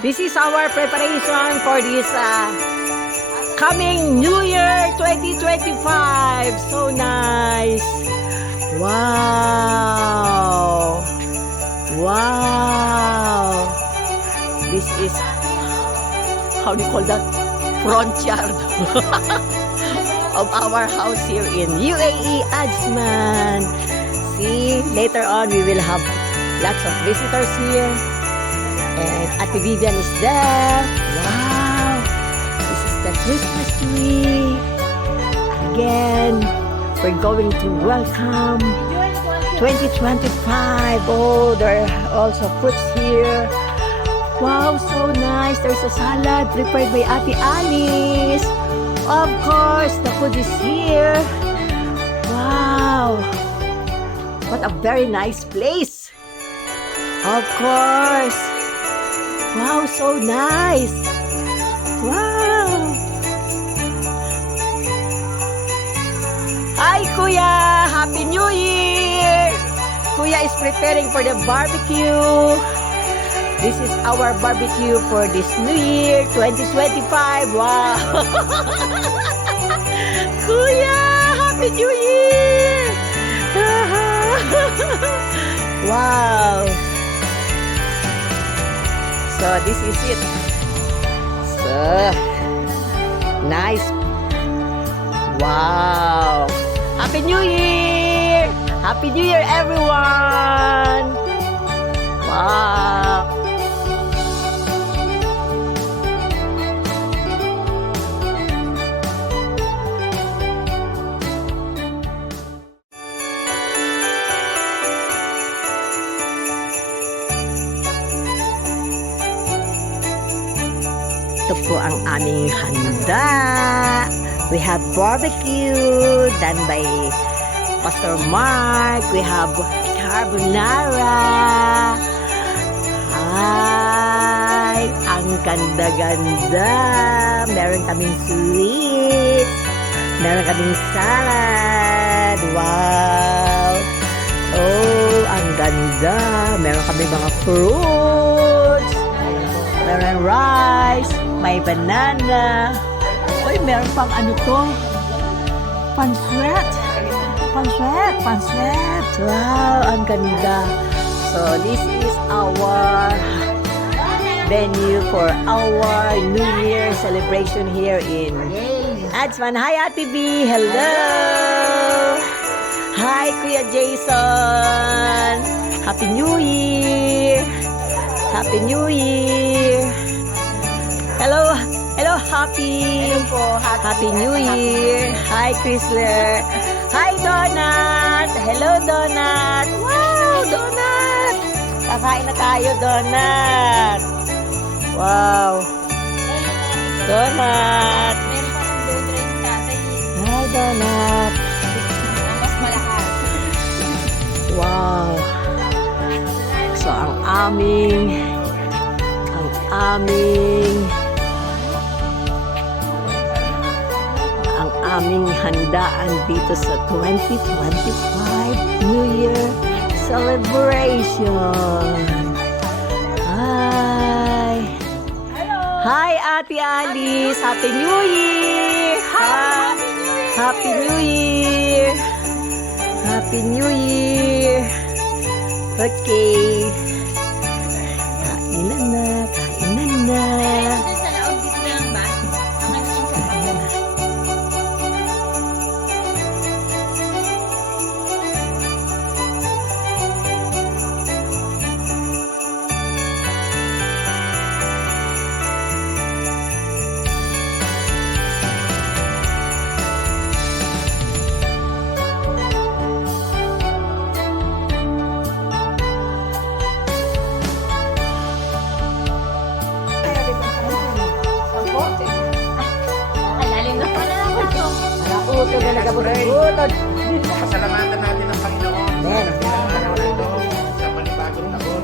This is our preparation for this coming New Year 2025. So nice. Wow. Wow. This is, how do you call that? Front yard of our house here in UAE, Ajman. See, later on we will have lots of visitors here. And Ate Vivian is there. Wow! This is the Christmas tree. Again, we're going to welcome 2025. Oh, there are also fruits here. Wow, so nice. There's a salad prepared by Ate Alice. Of course, the food is here. Wow! What a very nice place. Of course. Wow, so nice. Wow. Hi, Kuya. Happy New Year. Kuya is preparing for the barbecue. This is our barbecue for this New Year 2025. Wow. Kuya, Happy New Year. Wow. So this is it. So nice. Wow. Happy New Year. Happy New Year, everyone. Wow. Ito po ang aming handa. We have barbecue done by Pastor Mark. We have carbonara. Ay, ang ganda-ganda. Meron kaming sweets. Meron kaming salad. Wow. Oh, ang ganda. Meron kaming mga fruits. Meron rice. May banana. Uy, meron pang ano to? Panswet. Panswet. Panswet. Wow, ang ganda. So, this is our venue for our New Year celebration here in Ajman. Hi, Ate B. Hello. Hi, Kuya Jason. Happy New Year. Happy New Year. Hello. Hello, Happy. Hello po. Happy New Year. Hi, Chrysler. Hi, Donut. Hello, Donut. Wow, Donut. Kakain na tayo, Donut. Wow. Donut. Meron pa ng blue dress tatay. Hi, Donut. Mas malakas. Wow. So, ang aming handaan dito sa 2025 New Year celebration. Hi. Hi, Ate Alice. Happy New Year. Hi. Happy New Year. Happy New Year. Okay. Kainan na. Kainan na. Meron sa loob dito lang ba? Nakalalim na pala ako ito. Nakutod na nagabutod. Pasalamatan natin ang Panginoon Amen. sa dakilang araw na ito sa panibagong taon.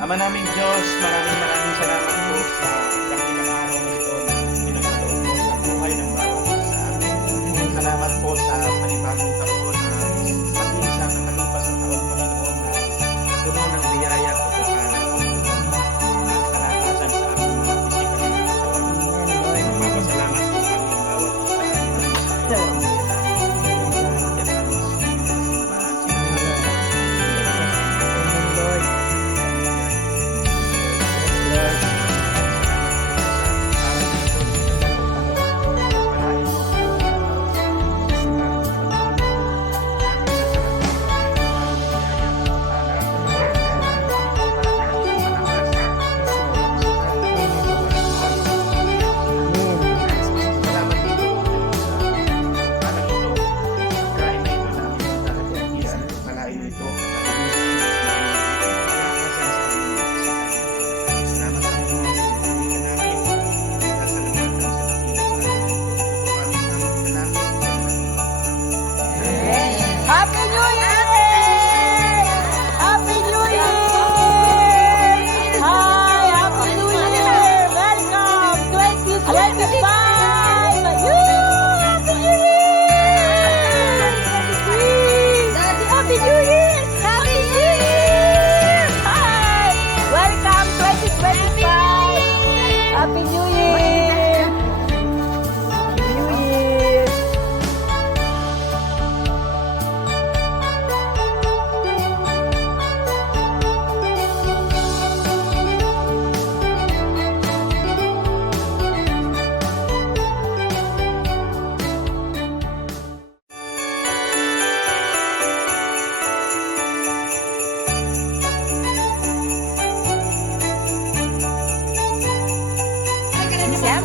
Ama naming Diyos, maraming salamat po sa dakilang araw na ito na pinagkaloob mo sa buhay ng bawat isa sa amin. Salamat po sa panibagong taon na maging sa nakalipas na taon, Panginoon, na puno ng biyaya at pagkakalang.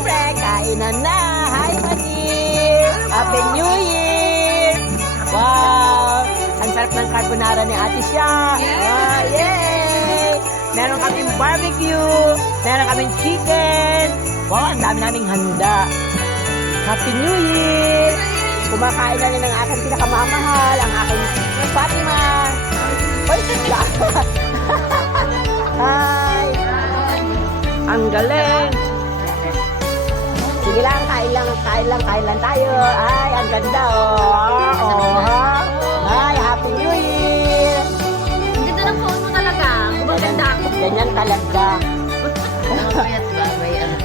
Siyempre, kainan na. Hi, Manir! Happy New Year! Wow! Ang sarap ng carbonara ni Ate Sha. Ah, yay! Meron kaming barbecue. Meron kaming chicken. Wow, ang dami naming handa. Happy New Year! Kumakain na rin ng aking pinakamamahal, ang aking Fatima. Hoy, sila! Hi! Ang galing! Sige lang, kain lang tayo. Ay, ang ganda, oh. Oh, ay, Happy New Year! Ang ganda ng phone mo talaga. Gumaganda ako. Ganyan talaga.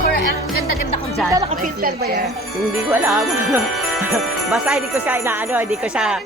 Or ang ganda-ganda ko dyan. Hindi ko alam. Basta hindi ko siya inaano, hindi ko siya